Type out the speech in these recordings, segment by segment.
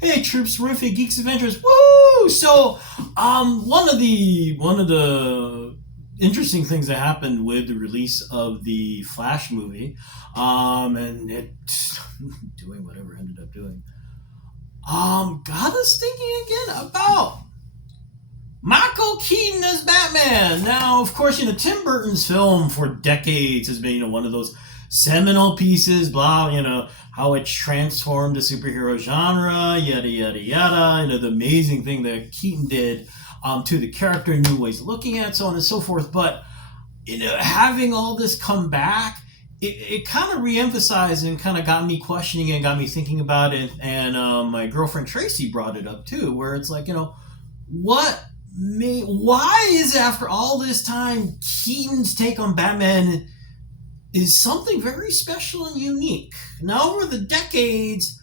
Hey, troops, terrific geeks adventures, woo! So, one of the interesting things that happened with the release of the Flash movie, and it doing whatever it ended up doing, got us thinking again about Michael Keaton as Batman. Now, of course, Tim Burton's film for decades has been, one of those seminal pieces, blah, how it transformed the superhero genre, yada, yada, yada, the amazing thing that Keaton did to the character, new ways of looking at, so on and so forth. But, having all this come back, it kind of reemphasized and kind of got me questioning and got me thinking about it. And my girlfriend Tracy brought it up too, where it's like, why is, after all this time, Keaton's take on Batman is something very special and unique. Now, over the decades,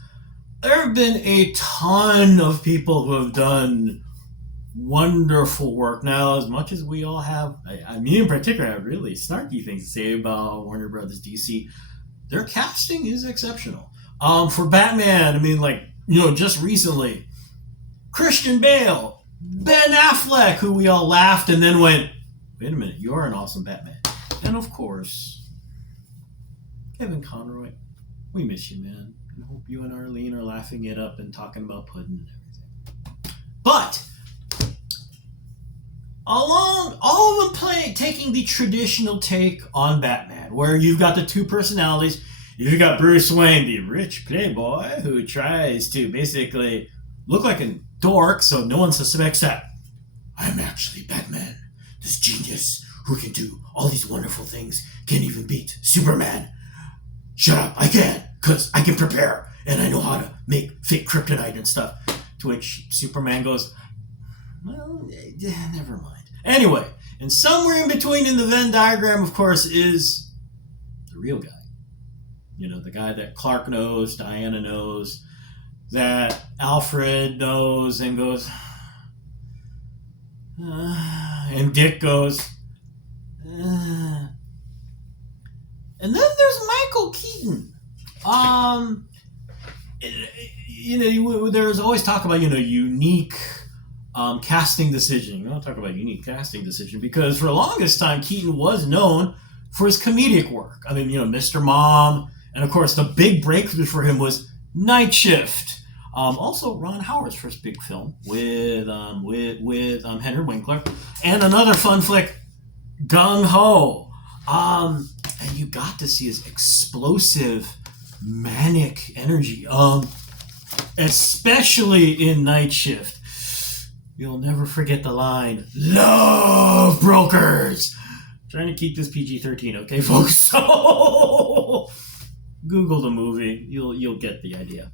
there have been a ton of people who have done wonderful work. Now, as much as we all have, in particular, have really snarky things to say about Warner Brothers DC, their casting is exceptional. For Batman, just recently, Christian Bale, Ben Affleck, who we all laughed and then went, wait a minute, you're an awesome Batman. And of course, Kevin Conroy, we miss you, man. I hope you and Arlene are laughing it up and talking about pudding and everything. But all of them taking the traditional take on Batman, where you've got the two personalities. You've got Bruce Wayne, the rich playboy who tries to basically look like a dork so no one suspects that I'm actually Batman, this genius who can do all these wonderful things, can't even beat Superman. Shut up, I can, because I can prepare, and I know how to make fake kryptonite and stuff. To which Superman goes, well, never mind. Anyway, and somewhere in between in the Venn diagram, of course, is the real guy. The guy that Clark knows, Diana knows, that Alfred knows and goes, and Dick goes, and then there's Michael Keaton. There's always talk about, unique casting decision. I'll talk about unique casting decision because for the longest time, Keaton was known for his comedic work. Mr. Mom, and of course, the big breakthrough for him was Night Shift. Also, Ron Howard's first big film with Henry Winkler, and another fun flick, Gung Ho. And you got to see his explosive, manic energy, especially in Night Shift. You'll never forget the line, "Love brokers." Trying to keep this PG-13, okay, folks? So Google the movie, you'll get the idea.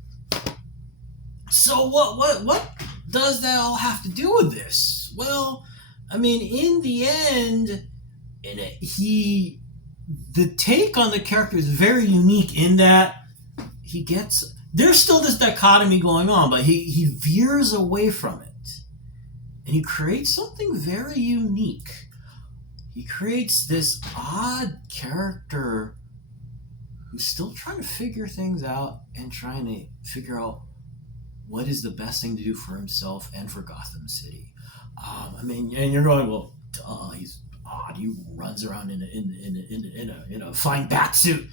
So what does that all have to do with this? Well, in the end, the take on the character is very unique in that there's still this dichotomy going on, but he veers away from it. And he creates something very unique. He creates this odd character who's still trying to figure things out and trying to figure out what is the best thing to do for himself and for Gotham City. And you're going, well, duh, he's odd. He runs around in a fine bat suit.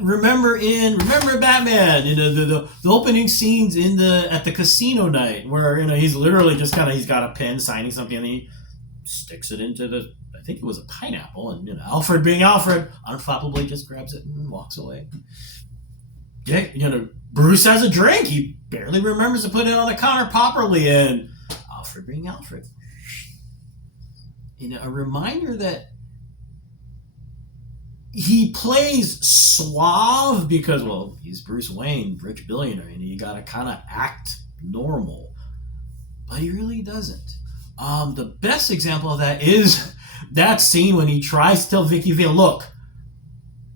Remember Batman, the opening scenes at the casino night where he's literally just he's got a pen signing something and he sticks it into I think it was a pineapple, and Alfred being Alfred, unflappably just grabs it and walks away. Dick, Bruce has a drink. He barely remembers to put it on the counter properly, and Alfred being Alfred. A reminder that he plays suave because, well, he's Bruce Wayne, rich billionaire, and you gotta kind of act normal. But he really doesn't. The best example of that is that scene when he tries to tell Vicky Vale, look,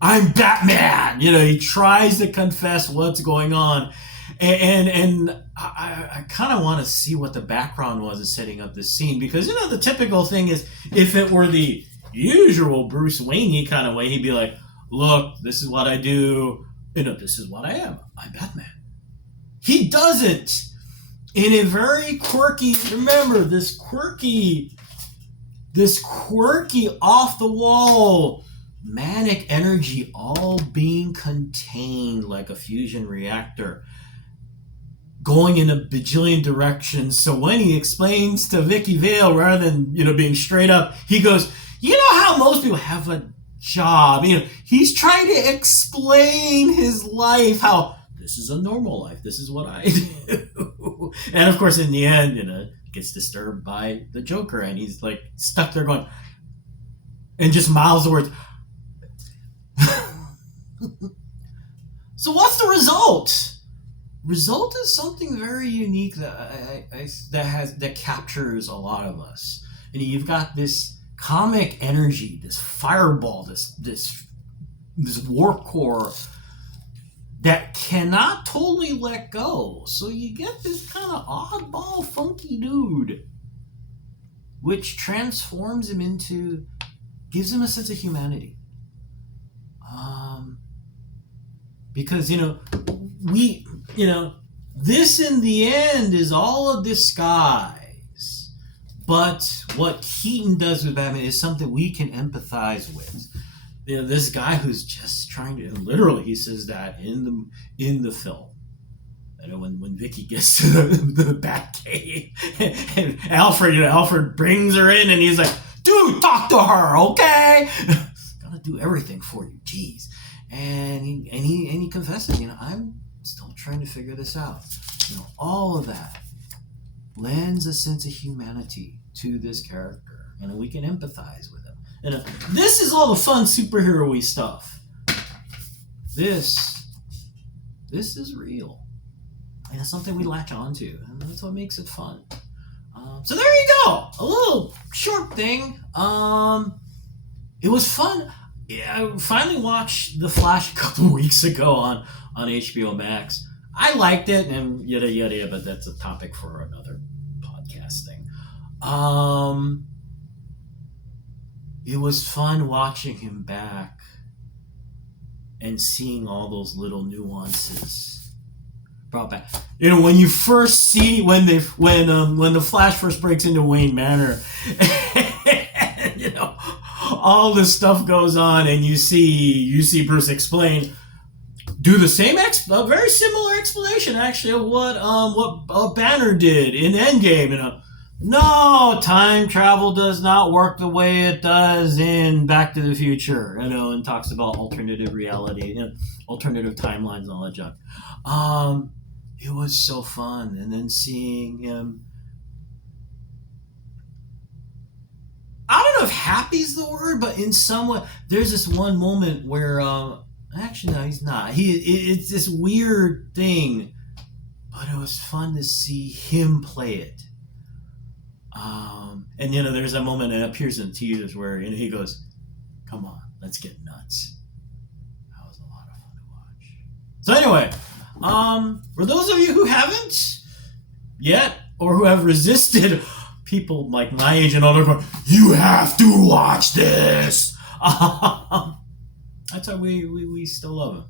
I'm Batman. He tries to confess what's going on. And I kind of want to see what the background was of setting up this scene because, the typical thing is if it were the usual Bruce Wayne-y kind of way, he'd be like, look, this is what I do. This is what I am. I'm Batman. He he does it in a very quirky, remember, this quirky off the wall manic energy, all being contained like a fusion reactor, going in a bajillion directions. So when he explains to Vicky Vale, rather than, being straight up, he goes, you know how most people have a job? He's trying to explain his life, how this is a normal life. This is what I do. And of course, in the end, gets disturbed by the Joker, and he's like stuck there going, and just mouths the words. So what's the result? Result is something very unique that captures a lot of us. And you've got this comic energy, this fireball, this warp core that cannot totally let go. So you get this kind of oddball, funky dude, which transforms him gives him a sense of humanity. Because, this in the end is all a disguise. But what Keaton does with Batman is something we can empathize with. This guy who's just trying to, and literally he says that in the film. When Vicky gets to the Batcave, and Alfred brings her in, and he's like, dude, talk to her, okay? Gotta do everything for you, jeez. And he confesses, I'm still trying to figure this out. All of that lends a sense of humanity to this character, and we can empathize with him. And this is all the fun superhero-y stuff. This is real, and it's something we latch onto, and that's what makes it fun. So there you go, a little short thing. It was fun. Yeah, I finally watched The Flash a couple weeks ago on HBO Max. I liked it, and yada yada, but that's a topic for another podcast thing. It was fun watching him back and seeing all those little nuances brought back. When you first see when the Flash first breaks into Wayne Manor, and, all this stuff goes on, and you see Bruce explain, do the same a very similar explanation actually of what Banner did in Endgame. No, time travel does not work the way it does in Back to the Future. And talks about alternative reality, alternative timelines, and all that junk. It was so fun, and then seeing him. I don't know if happy's the word, but in some way, there's this one moment where, actually, no, he's not. It's this weird thing, but it was fun to see him play it. And there's that moment that appears in teasers where he goes, "Come on, let's get nuts." That was a lot of fun to watch. So anyway, for those of you who haven't yet, or who have resisted, people like my age and older going, you have to watch this. That's how we still love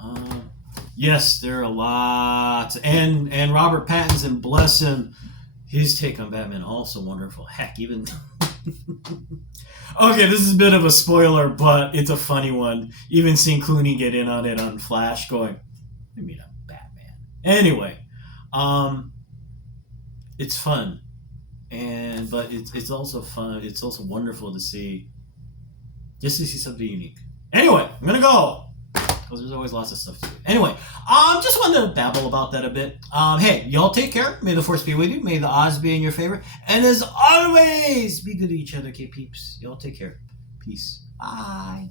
him. Yes, there are lots, and Robert Pattinson, bless him, his take on Batman also wonderful. Heck, even okay, this is a bit of a spoiler, but it's a funny one. Even seeing Clooney get in on it on Flash, going, "I mean, I'm Batman." Anyway, it's fun. But it's also fun. It's also wonderful to see something unique. Anyway, I'm gonna go because there's always lots of stuff to do. Anyway, just wanted to babble about that a bit. Hey, y'all take care. May the force be with you. May the odds be in your favor. And as always, be good to each other, K-peeps. Y'all take care. Peace. Bye.